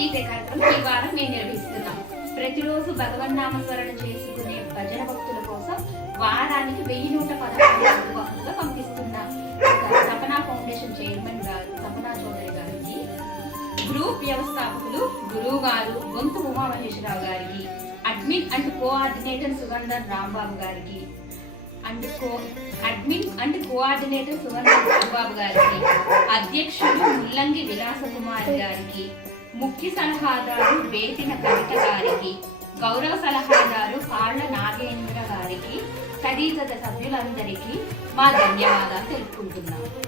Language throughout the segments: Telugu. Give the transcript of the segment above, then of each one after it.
టాస్క్ కార్యక్రమం ఈ వారం మేము నిర్వహిస్తున్నాం. ప్రతిరోజు భగవన్నామస్మరణ చేసుకునే భజన భక్తుల కోసం వారానికి వెయ్యి నూట పదహారు అందుబాటులో పంపిస్తున్నాం తపనా ఫౌండేషన్ చైర్మన్ గారు తపనా చౌదరి గారికి గ్రూప్ వ్యవస్థాపకులు గురువు గారు గొంతు ఉమామహేశ్వరరావు గారికి admin and coordinator Sugandhar Rambabu గారికి and co admin and coordinator Sugandhar Rambabu గారికి అధ్యక్షుడు ముల్లంగి విలాస కుమార్ గారికి ముఖ్య సలహాదారు వేతిన కవిత గారికి గౌరవ సలహాదారు కాళ్ళ నాగేంద్ర గారికి తదితర సభ్యులందరికీ మా ధన్యవాదాలు తెలుపుకుంటున్నాము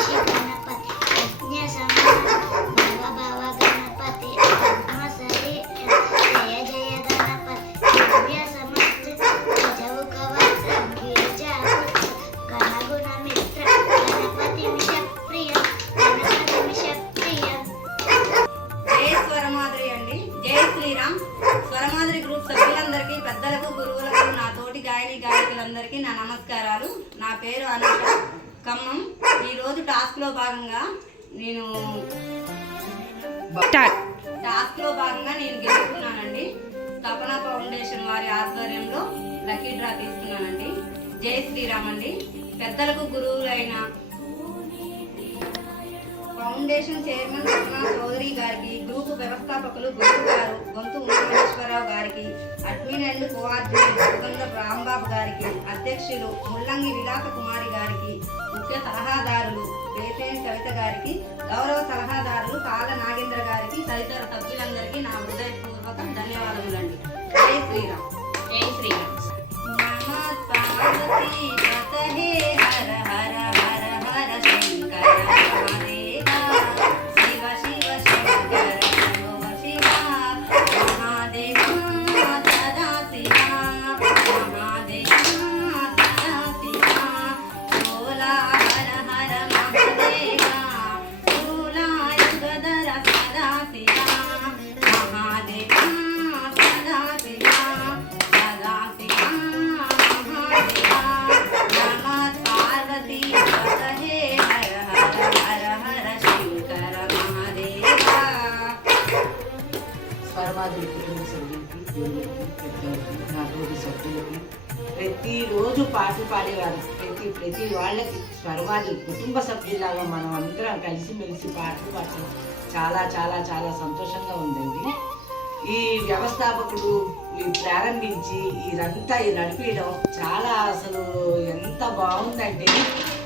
నమస్కారాలు. నా పేరు అనుష. ఖమ్మం. ఈరోజు టాస్క్లో భాగంగా నేను టాస్క్లో భాగంగా నేను గెలుచుకున్నానండి తపన ఫౌండేషన్ వారి ఆధ్వర్యంలో లక్కీ డ్రా తీసుకున్నానండి జై శ్రీరామ్ అండి. పెద్దలకు గురువులైన ఫౌండేషన్ చైర్మన్ రమణ చౌదరి గారికి గ్రూప్ వ్యవస్థాపకులు గురువు గారు గొంతు ఉమామేశ్వరరావు గారికి అడ్మిన్ అండ్ కోఆర్డినేటర్ సుగంధ రాంబాబు గారికి అధ్యక్షులు ముల్లంగి విలాస కుమారి గారికి ముఖ్య సలహాదారులు వేసేన్ కవిత గారికి గౌరవ సలహాదారులు కాళ్ళ నాగేంద్ర గారికి తదితర సభ్యులందరికీ నా హృదయపూర్వక ధన్యవాదములండి. జై శ్రీరామ్. జై శ్రీరామ్. నమః హర హర హర హర శంకర స్వరమాధురి కుటుంబ సభ్యులకి పెద్దలకి సభ్యులకి ప్రతిరోజు పాటలు పాడేవారు. ప్రతి ప్రతి వాళ్ళకి స్వరమాధురి కుటుంబ సభ్యులాగా మనం అందరం కలిసిమెలిసి పాటలు పాడటం చాలా చాలా చాలా సంతోషంగా ఉందండి. ఈ వ్యవస్థాపకులు ప్రారంభించి ఇదంతా ఇది నడిపించడం చాలా అసలు ఎంత బాగుందంటే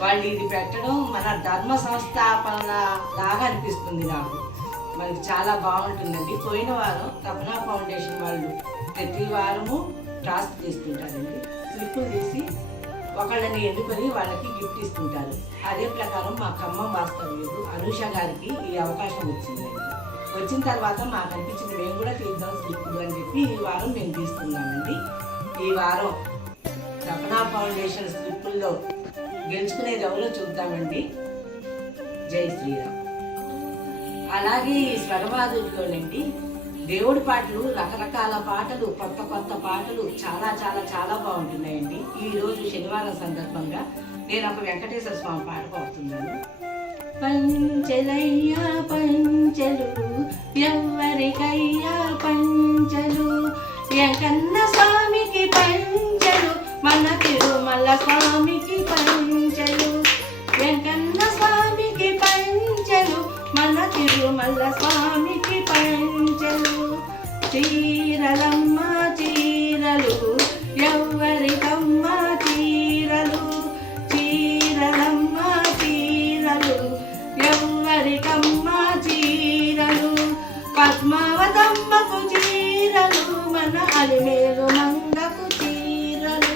వాళ్ళు ఇది పెట్టడం మన ధర్మ సంస్థాపన లాగా అనిపిస్తుంది నాకు. మనకి చాలా బాగుంటుందండి. పోయిన వారం తపనా ఫౌండేషన్ వాళ్ళు ప్రతి వారము టాస్క్ చేస్తుంటారండి. స్లిప్పులు తీసి ఒకళ్ళని ఎన్నుకొని వాళ్ళకి గిఫ్ట్ ఇస్తుంటారు. అదే ప్రకారం మా ఖమ్మం వాస్తవ్యులు అనూష గారికి ఈ అవకాశం వచ్చిందండి. వచ్చిన తర్వాత మాకు అనిపించింది మేము కూడా తీద్దాం స్లిప్పులు అని చెప్పి ఈ వారం మేము తీస్తున్నామండి ఈ వారం తపనా ఫౌండేషన్ స్లిప్పుల్లో గెలుచుకునేది ఎవరో చూద్దామండి. జై శ్రీరామ్. అలాగే ఈ స్వరవాదుల్లోనండి దేవుడి పాటలు రకరకాల పాటలు కొత్త కొత్త పాటలు చాలా చాలా చాలా బాగుంటున్నాయండి. ఈ రోజు శనివారం సందర్భంగా నేను ఒక వెంకటేశ్వర స్వామి పాట పాడుతున్నాను. పంచలయ్య పంచలు ఎవరికయ్యా పంచలు వెంకన్న స్వామికి పంచలు మన తిరుమల స్వామికి తిరుమల స్వామికి పంచలు. చీరలమ్మ చీరలు ఎవ్వరికమ్మ చీరలు. చీరలమ్మ చీరలు ఎవ్వరికమ్మ చీరలు. పద్మావతమ్మకు చీరలు మన అలిమేలు మంగకు చీరలు.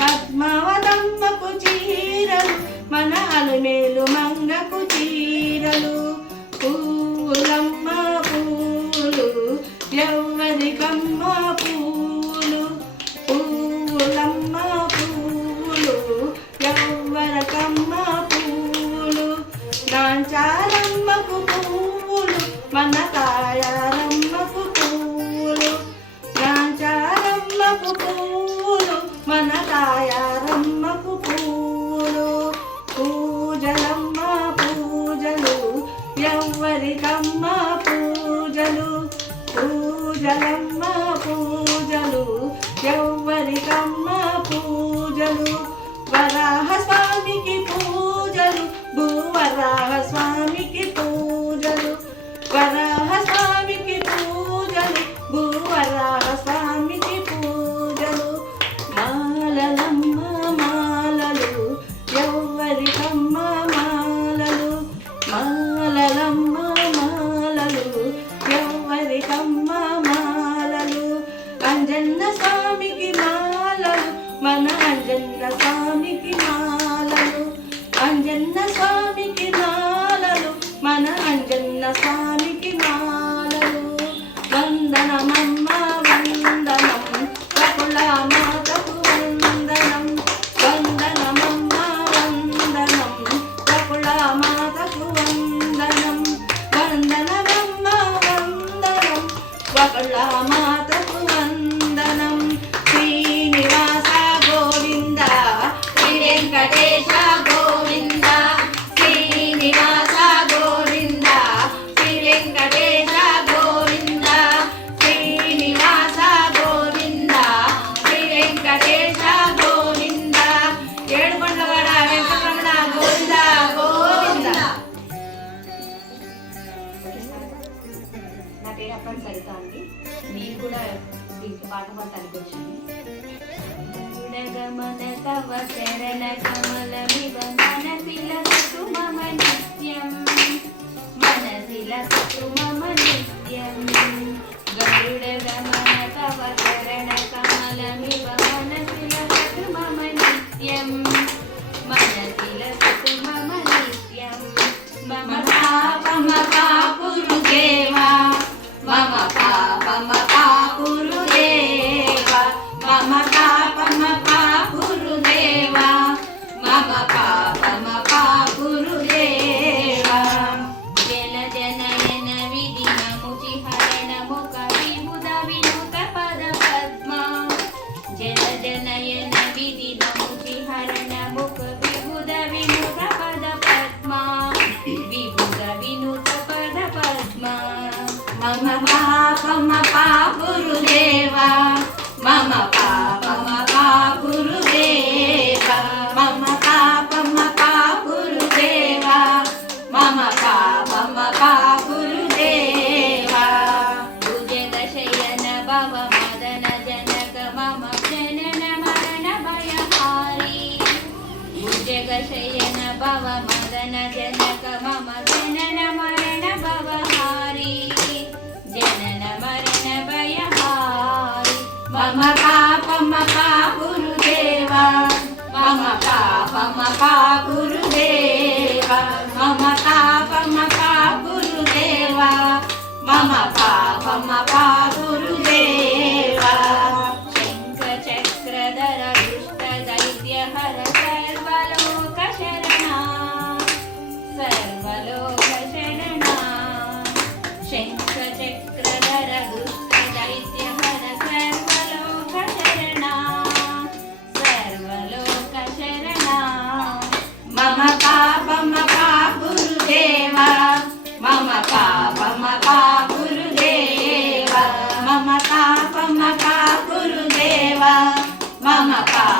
పద్మావతమ్మకు చీరలు మన అలిమేలు మంగకు స్వామికి మాలలు మన అంజన్న స్వామి కమల తవ చరణ కమలమివ మనసిలసతు మమ నిత్యం. మనసిలసతు మమ నిత్యం. గరుడ గమన తవ చరణ కమలమివ మనసిలసతు మమ నిత్యం. మనసిలసతు మమ నిత్యం. మమ పాపమ పాపురు దేవా మమ మమ పాపమ పాపురుదేవా. మమ మమకా పమకా గురుదేవా. మమకా పమకా గురుదేవా. మమకా పమకా గురుదేవా. మమకా పమకా గురు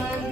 Amen.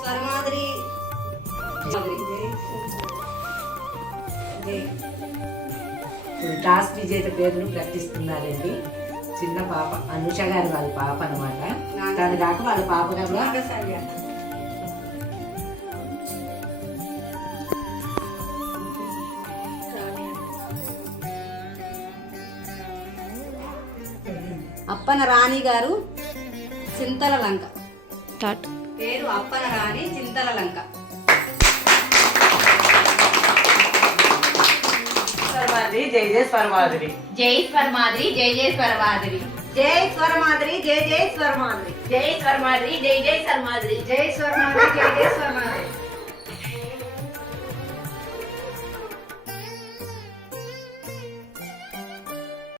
స్వరమాదిరి టాస్క్ విజేత పేరును ప్రకటిస్తున్నారండి. చిన్న పాప అనుష గారి వాళ్ళ పాప అనమాట తను కాక వాళ్ళ పాప గారు. అప్పన రాణి గారు చింతల లంక. పేరు అప్పన రాణి చింతల లంక. జై జయ స్వరమాదిరి. జై స్వర్మాదిరి జై జై స్వర్మాదిరి. జై స్వరమాదిరి జై జై స్వరమాదిరి. జై స్వర్మాదిరి జై జై స్వర్మాదిరి. జై స్వరమాదిరి జై జై స్వరమాదిరి.